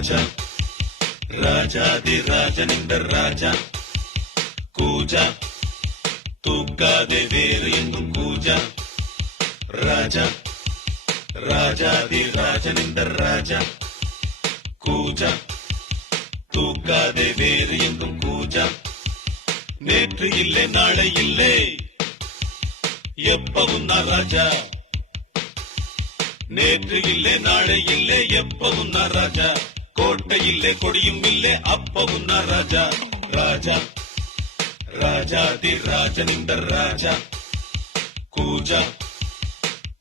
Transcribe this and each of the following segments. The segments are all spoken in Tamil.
ராஜா. ராஜாதி ராஜன் இந்த ராஜா. கூஜா. தூக்காதே வேறு எங்கும் கூஜா. ராஜா. ராஜாதி ராஜன் இந்த ராஜா. கூஜா. தூக்காதே வேறு எங்கும் கூஜா. நேற்று இல்லை நாளை இல்லை. எப்பவும் நான் ராஜா. நேற்று இல்லை நாளை இல்லை எப்பவும் நான் ராஜா. கோட்டை இல்லை கொடியும் இல்லை அப்பவும் நான் ராஜா ராஜா. ராஜா தி ராஜன் இந்த ராஜா. கூஜா.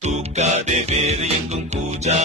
தூக்காதே வேறு எங்கும் கூஜா.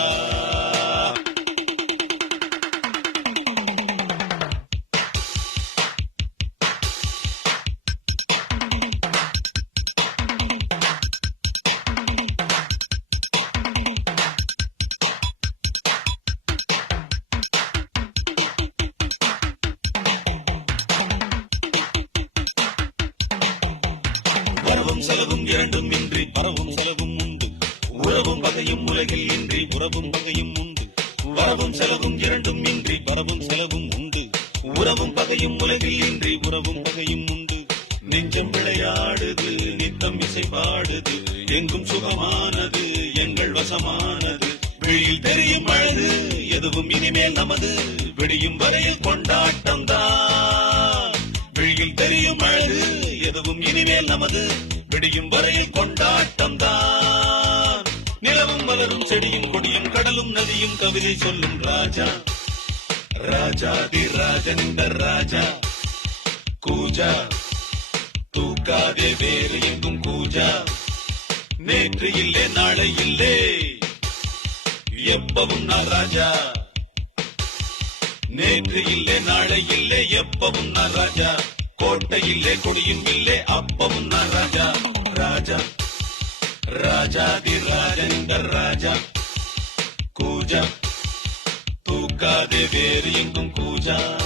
இரண்டும் இன்றி பரவும் செலவும் உண்டு. உறவும் வகையும் உலகில் இன்றி உறவும் வகையும் உண்டு. வரவும் செலவும் இரண்டும் இன்றி பரவும் செலவும் உண்டு. உறவும் பகையும் உலகில் இன்றி உறவும் பகையும் உண்டு. நெஞ்சம் விளையாடுது நித்தம் இசை பாடுது எங்கும் சுகமானது எங்கள் வசமானது. வெளியில் தெரியும் அழகு எதுவும் இனிமேல் நமது. விடியும் வரையில் கொண்டாட்டம் தான் விழியில் தெரியும் அழகு எதுவும் இனிமேல் நமது விடியும் வரையில் கொண்டாட்டம் தான் நிலவும் மலரும் செடியும் கொடியும் கடலும் நதியும் கவிதை சொல்லும் ராஜா. ராஜாதி ராஜனிந்த ராஜா. கூஜா தூக்காதே வேறு எங்கும் கூஜா. நேற்று இல்லை நாளை இல்லை. எப்பவும் நான் ராஜா. நேற்று இல்லை நாளை இல்லை எப்பவும் நான் ராஜா. கோட்டை இல்லை கொடியும் இல்லை அப்பவும் நான் ராஜா. ராஜா ராஜாதி ராஜனிந்த ராஜா. கூஜா. தூக்காதே வேறு எங்கும் கூஜா.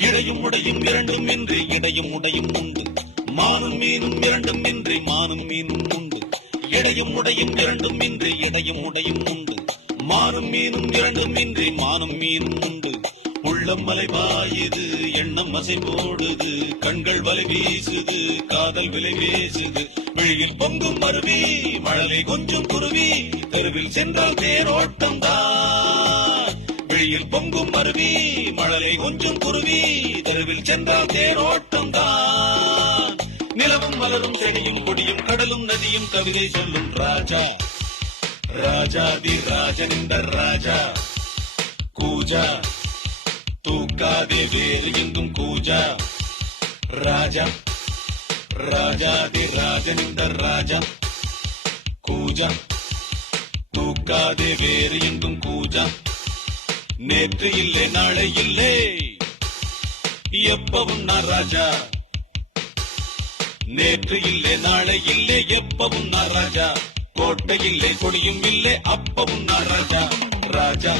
இடையும் உடையும் இரண்டும் என்று இடையும் உடையும் உண்டு. மானும் மீனும் இரண்டும் என்று மானும் மீனும் உண்டு. இடையும் உடையும் இரண்டும் என்று இடையும் உடையும் உண்டு. மானும் மீனும் இரண்டும் என்று மானும் மீனும் உண்டு. உள்ளம் மலை பாயுது எண்ணம் அசை போடுது கண்கள் வலை வீசுது காதல் விலை வீசுது விழியில் பொங்கும் மருவி மழலை கொஞ்சம் குருவி. தெருவில் சென்றால் தேரோட்டம் தான். விழியில் பொங்கும் அருவி மழலை கொஞ்சம் குருவி தெருவில் சென்றால் தேரோட்டம் தான். நிலவும் மலரும் செடியும் கொடியும் கடலும் நதியும் கவிதை சொல்லும் ராஜா. ராஜா தி ராஜன் இந்த ராஜா. கூஜா. தூக்காதே வேறு எங்கும் கூஜா. ராஜா. ராஜா தி ராஜன் இந்த ராஜா. கூஜா. தூக்காதே வேறு எங்கும் கூஜா. நேற்று இல்லை நாளை இல்லை. எப்பவும் நான் ராஜா. நேற்று இல்லை நாளை இல்லை எப்பவும் நான் ராஜா. கோட்டை இல்லை கொடியும் இல்லை அப்பவும் நான் ராஜா. ராஜா.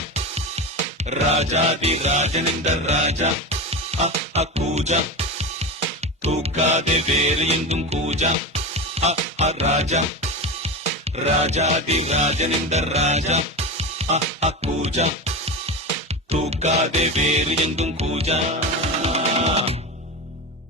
ராஜாதி ராஜன் என்ற ராஜா. அ, கூஜா. தூக்காதே வேறு எங்கும் கூஜா. அ, ராஜா. ராஜாதி ராஜன் என்ற ராஜா. அ, கூஜா. தூக்காதே வேறு எங்கும் கூஜா.